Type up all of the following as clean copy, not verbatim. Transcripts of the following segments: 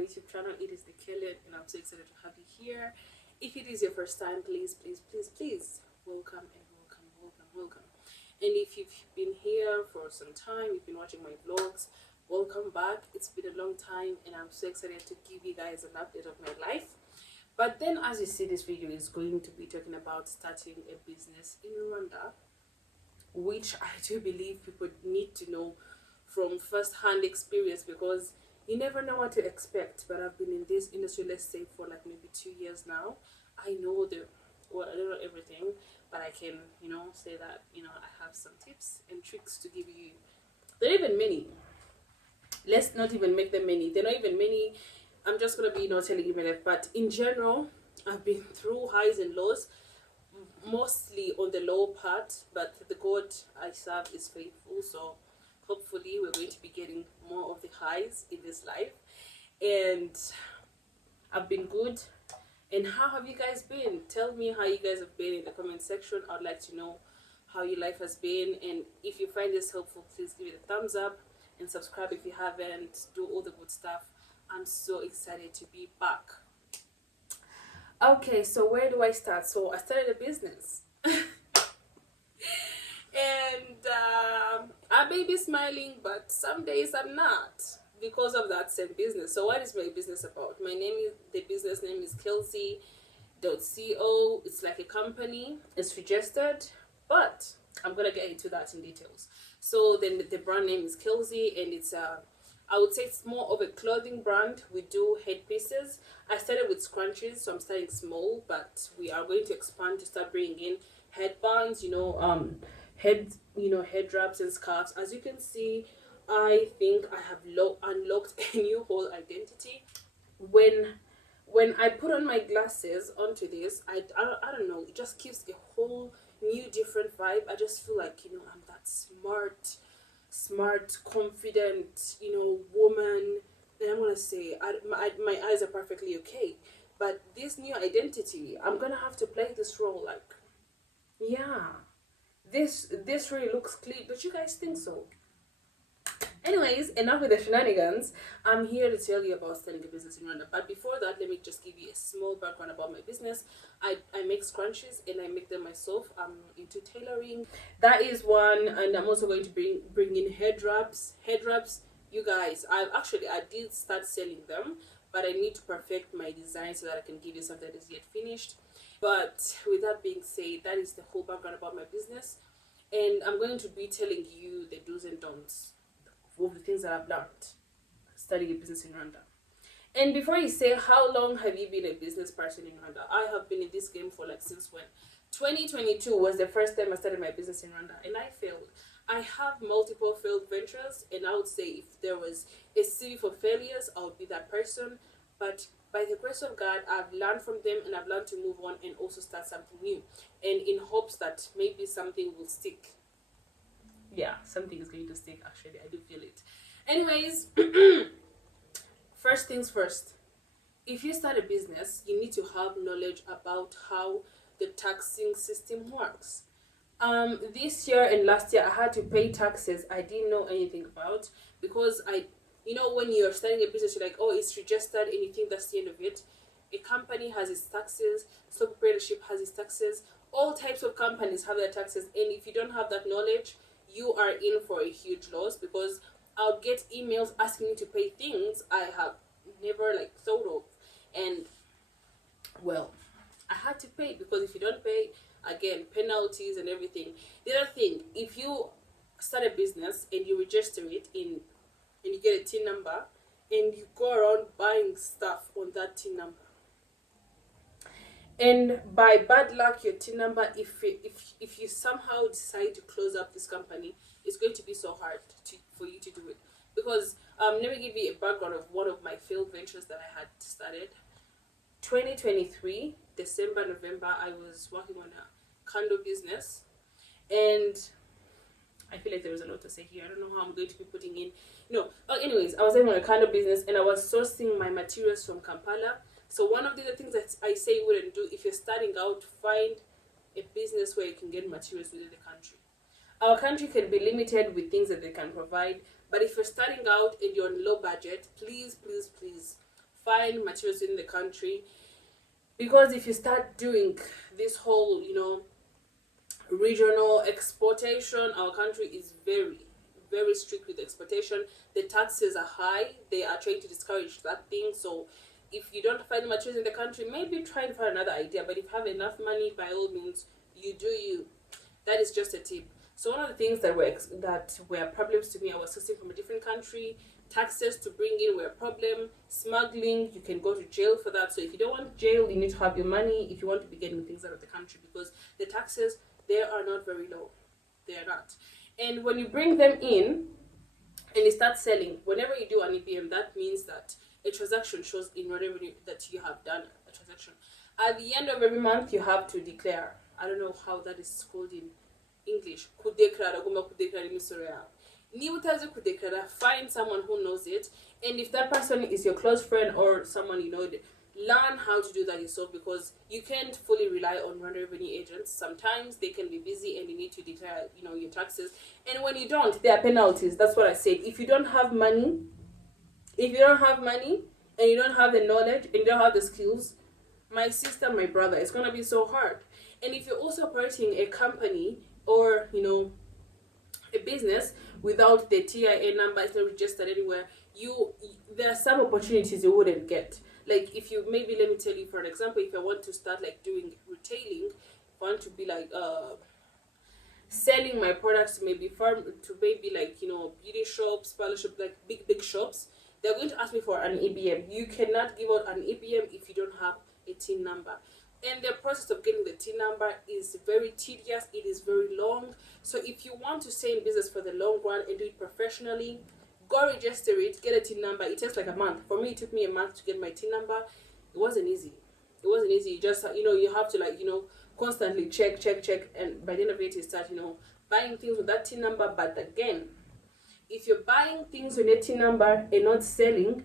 my YouTube channel. It is the Kelly, and I'm so excited to have you here. If it is your first time, please welcome and welcome. And if you've been here for some time, you've been watching my vlogs, welcome back. It's been a long time, and I'm so excited to give you guys an update of my life. But then, as you see, this video is going to be talking about starting a business in Rwanda, which I do believe people need to know from first-hand experience, because you never know what to expect. But I've been in this industry, let's say, for like maybe 2 years now. I know I don't know everything, but I can, say that, I have some tips and tricks to give you. They're even many. Let's not even make them many. They're not even many. I'm just going to be, telling you my life. But in general, I've been through highs and lows, mostly on the low part, but the God I serve is faithful. So hopefully we're going to be getting more of the highs in this life. And I've been good. And how have you guys been? Tell me how you guys have been in the comment section. I'd like to know how your life has been. And if you find this helpful, please give it a thumbs up and subscribe if you haven't. Do all the good stuff. I'm so excited to be back. Okay, so where do I start? So I started a business. And I may be smiling, but some days I'm not, because of that same business. So what is my business about? The business name is Kelsey.co. It's like a company. It's registered, but I'm gonna get into that in details. So then the brand name is Kelsey, and it's I would say it's more of a clothing brand. We do headpieces. I started with scrunchies, so I'm starting small, but we are going to expand to start bringing in headbands, head wraps and scarves. As you can see, I think I have unlocked a new whole identity. When I put on my glasses onto this, I don't know, it just gives a whole new different vibe. I just feel like, I'm that smart, confident, woman. And I'm gonna say, my eyes are perfectly okay. But this new identity, I'm gonna have to play this role. Like, yeah, this really looks clean. Don't you guys think so? Anyways, enough with the shenanigans. I'm here to tell you about starting a business in Rwanda. But before that, let me just give you a small background about my business. I make scrunchies, and I make them myself. I'm into tailoring. That is one, and I'm also going to bring in head wraps. You guys, I did start selling them, but I need to perfect my design so that I can give you something that is yet finished. But with that being said, that is the whole background about my business, and I'm going to be telling you the do's and don'ts of the things that I've learned studying a business in Rwanda. And before you say, how long have you been a business person in Rwanda? I have been in this game for since when? 2022 was the first time I started my business in Rwanda, and I failed. I have multiple failed ventures, and I would say if there was a CV for failures, I would be that person. But by the grace of God, I've learned from them, and I've learned to move on and also start something new, and in hopes that maybe something will stick. Yeah, something is going to stick. Actually, I do feel it. Anyways, first things first. If you start a business, you need to have knowledge about how the taxing system works. This year and last year, I had to pay taxes I didn't know anything about, because when you're starting a business, you're like, oh, it's registered, and you think that's the end of it. A company has its taxes, sole proprietorship has its taxes, all types of companies have their taxes, and if you don't have that knowledge, you are in for a huge loss, because I'll get emails asking me to pay things I have never thought of, and well, I had to pay, because if you don't pay, again, penalties and everything. The other thing, if you start a business and you register it and you get a TIN number, and you go around buying stuff on that TIN number, and by bad luck, your TIN number, if you somehow decide to close up this company, it's going to be so hard for you to do it. Because let me give you a background of one of my failed ventures that I had started. 2023, December, November, I was working on a candle business, and I feel like there was a lot to say here. I don't know how I'm going to be putting in. But anyways, I was working on a candle business, and I was sourcing my materials from Kampala. So one of the other things that I say you wouldn't do if you're starting out, find a business where you can get materials within the country. Our country can be limited with things that they can provide, but if you're starting out and you're on low budget, please find materials in the country, because if you start doing this whole, regional exportation, our country is very, very strict with exportation. The taxes are high. They are trying to discourage that thing. So if you don't find the materials in the country, maybe try and find another idea. But if you have enough money, by all means, you do you. That is just a tip. So one of the things that were problems to me, I was sourcing from a different country. Taxes to bring in were a problem. Smuggling, you can go to jail for that. So if you don't want jail, you need to have your money if you want to be getting things out of the country, because the taxes, they are not very low. They are not. And when you bring them in and you start selling, whenever you do an EPM, that means that a transaction shows in revenue that you have done a transaction. At the end of every month, you have to declare. I don't know how that is called in English. Kudeklara, guma kudeklara imisoro yawe. Niba utazi kudeklara, find someone who knows it. And if that person is your close friend or someone you know, learn how to do that yourself, because you can't fully rely on Rwanda revenue agents. Sometimes they can be busy and you need to declare, your taxes. And when you don't, there are penalties. That's what I said. If you don't have money and you don't have the knowledge and you don't have the skills, my sister, my brother, it's going to be so hard. And if you're also operating a company or, a business without the TIN number, it's not registered anywhere, there are some opportunities you wouldn't get. Like if you, maybe let me tell you for an example, if I want to start like doing retailing, I want to be like selling my products to maybe beauty shops, parlor shops, like big shops, they're going to ask me for an EBM. You cannot give out an EBM if you don't have a TIN number. And the process of getting the TIN number is very tedious. It is very long. So if you want to stay in business for the long run and do it professionally, go register it, get a TIN number. It takes like a month. For me, it took me a month to get my TIN number. It wasn't easy. You just, you have to constantly check. And by the end of it, you start, buying things with that TIN number. But again, if you're buying things with a TIN number and not selling,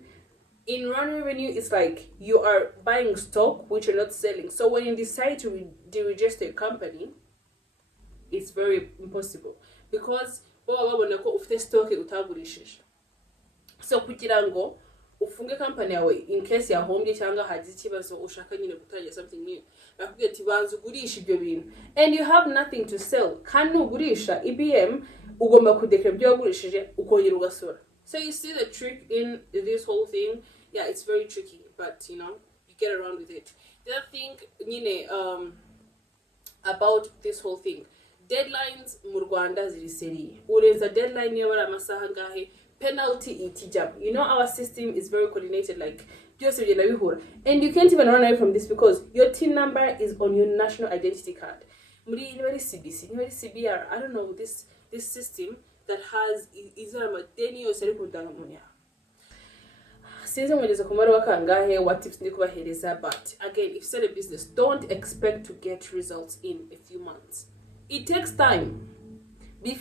in Rwanda revenue, it's like you are buying stock which you're not selling. So when you decide to deregister a company, it's very impossible, because babona ko ufite stock utagurishije. So kugira ngo ufunge company yawe in case yahombye cyangwa hagize ikibazo ushaka nyine gutangira something new, bakubwira ati banza ugurisha ibyo bintu, and you have nothing to sell. Kandi ugurisha EBM ugomba kudeklara ibyo wagurishije ukongera ugasora. So you see the trick in this whole thing. Yeah, it's very tricky, but you get around with it. The other thing, about this whole thing, deadlines mu Rwanda ziri seri. Urenza deadline yabara amasaha ngahe, penalty itijab. Our system is very coordinated, like just and you can't even run away from this, because your TIN number is on your national identity card. Muri CBC, CBR, I don't know, this system that has izamadeni yose ari kudangamunya. Since mweleza kumara wakangahe, what tips ndi kubahereza, but again, if you start a business, don't expect to get results in a few months. It takes time. In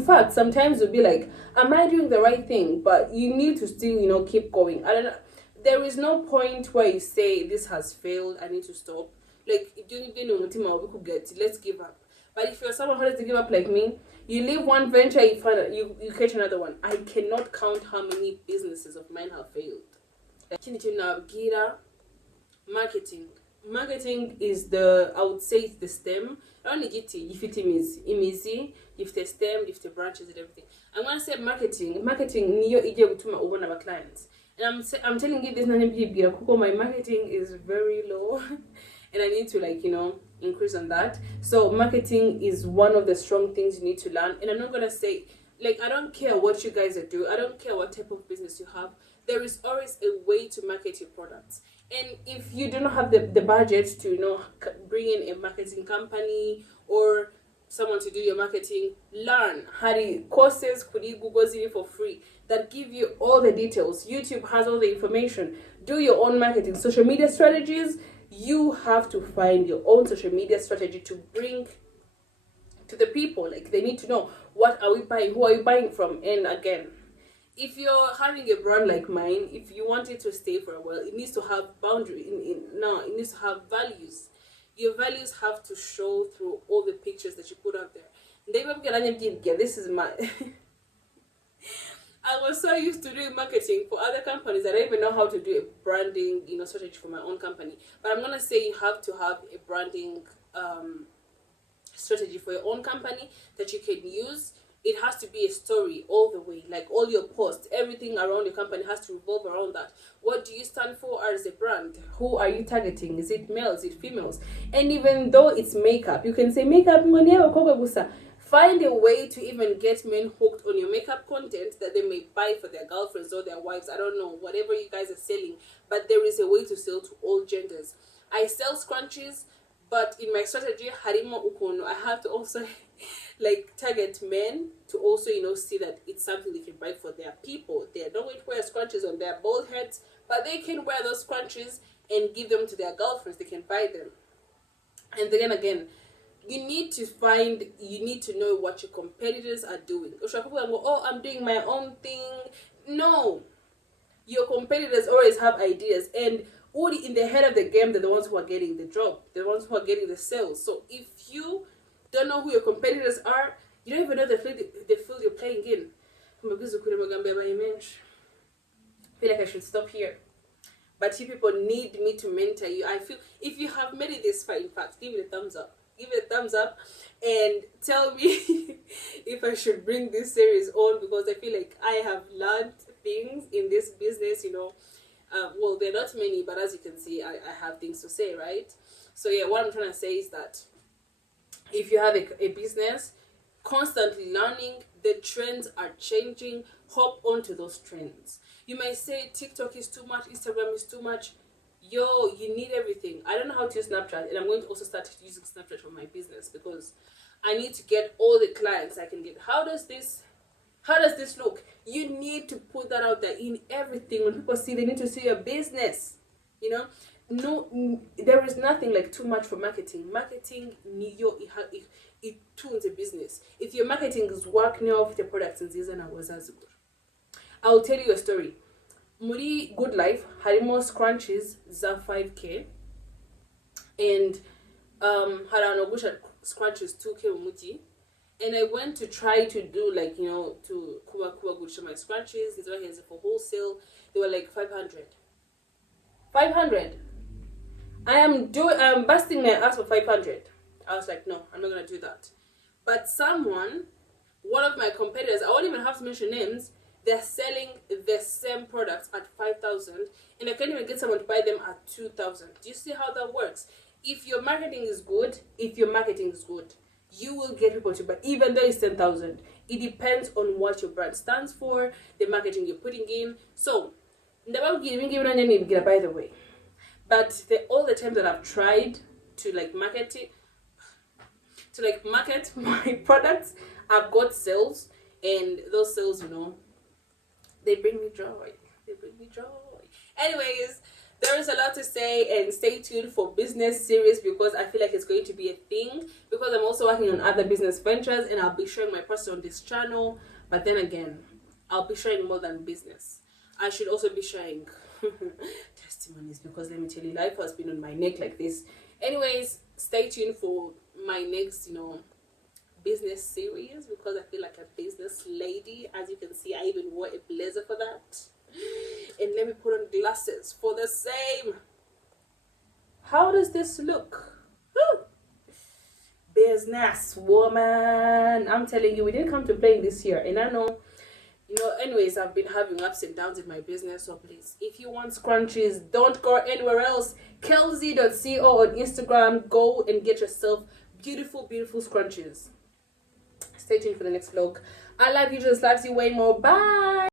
fact, sometimes you'll be like, am I doing the right thing? But you need to still, keep going. I don't know. There is no point where you say this has failed, I need to stop. Like, let's give up. But if you're someone who has to give up like me, you leave one venture, you catch another one. I cannot count how many businesses of mine have failed. Marketing. Marketing is I would say it's the stem. Only GT, if it is imizi, if the stem, if the branches and everything. I'm gonna say marketing. Marketing niyo ije gutuma ubona aba clients. And I'm telling you this my marketing is very low. And I need to increase on that. So marketing is one of the strong things you need to learn. And I'm not gonna say, I don't care what you guys are doing. I don't care what type of business you have. There is always a way to market your products. And if you do not have the budget to bring in a marketing company or someone to do your marketing, learn. Hari courses, kuri Google for free that give you all the details. YouTube has all the information. Do your own marketing. Social media strategies. You have to find your own social media strategy to bring to the people. They need to know, what are we buying? Who are you buying from? And again, if you're having a brand like mine, if you want it to stay for a while, it needs to have boundary. It needs to have values. Your values have to show through all the pictures that you put out there. This is my I was so used to doing marketing for other companies. I don't even know how to do a branding, strategy for my own company. But I'm gonna say you have to have a branding strategy for your own company that you can use. It has to be a story all the way, like all your posts, everything around your company has to revolve around that. What do you stand for as a brand? Who are you targeting? Is it males? Is it females? And even though it's makeup, you can say makeup. Find a way to even get men hooked on your makeup content that they may buy for their girlfriends or their wives. I don't know, whatever you guys are selling, but there is a way to sell to all genders. I sell scrunchies, but in my strategy, harimo ukono, I have to also like target men to also see that it's something they can buy for their people. They don't going to wear scrunchies on their bald heads, but they can wear those scrunchies and give them to their girlfriends. They can buy them. And then again, you need to know what your competitors are doing. People go, oh, I'm doing my own thing. No, your competitors always have ideas, and already in the head of the game, they're the ones who are getting the job. They're the ones who are getting the sales. So if you don't know who your competitors are, you don't even know the field you're playing in. I feel like I should stop here. But you people need me to mentor you. I feel if you have made it this far, in fact, give it a thumbs up. Give it a thumbs up and tell me if I should bring this series on, because I feel like I have learned things in this business, well, there are not many, but as you can see, I have things to say, right? So yeah, what I'm trying to say is that if you have a business, constantly learning, the trends are changing, hop onto those trends. You may say TikTok is too much, Instagram is too much. Yo, you need everything. I don't know how to use Snapchat, and I'm going to also start using Snapchat for my business because I need to get all the clients I can get. How does this look? You need to put that out there in everything. When people see, they need to see your business. No, there is nothing like too much for marketing. Marketing, it tunes a business. If your marketing is working off the products and I'll tell you a story. Muri Good Life harimo scrunchies za 5k and haranogusha scrunchies 2k umuti, and I went to try to do to kuba gusha my scrunchies. These were here for wholesale. They were like 500. I'm busting my ass for 500. I was like, no, I'm not gonna do that. But one of my competitors, I won't even have to mention names, they're selling the same products at 5,000, and I can't even get someone to buy them at 2,000. Do you see how that works? If your marketing is good, you will get people to buy, even though it's 10,000. It depends on what your brand stands for, the marketing you're putting in. So, by the way, but all the times that I've tried to market my products, I've got sales, and those sales, they bring me joy. Anyways, there is a lot to say, and stay tuned for business series because I feel like it's going to be a thing, because I'm also working on other business ventures, and I'll be sharing my person on this channel. But then again, I'll be sharing more than business. I should also be sharing testimonies, because let me tell you, life has been on my neck like this. Anyways, stay tuned for my next, business series, because I feel like a business lady. As you can see, I even wore a blazer for that, and let me put on glasses for the same. How does this look? Woo! Business woman, I'm telling you, we didn't come to play this year, and I know, anyways, I've been having ups and downs in my business. So please, if you want scrunchies, don't go anywhere else. kelzy.co on Instagram. Go and get yourself beautiful scrunchies. Stay tuned for the next vlog. I love you, just loves you way more. Bye.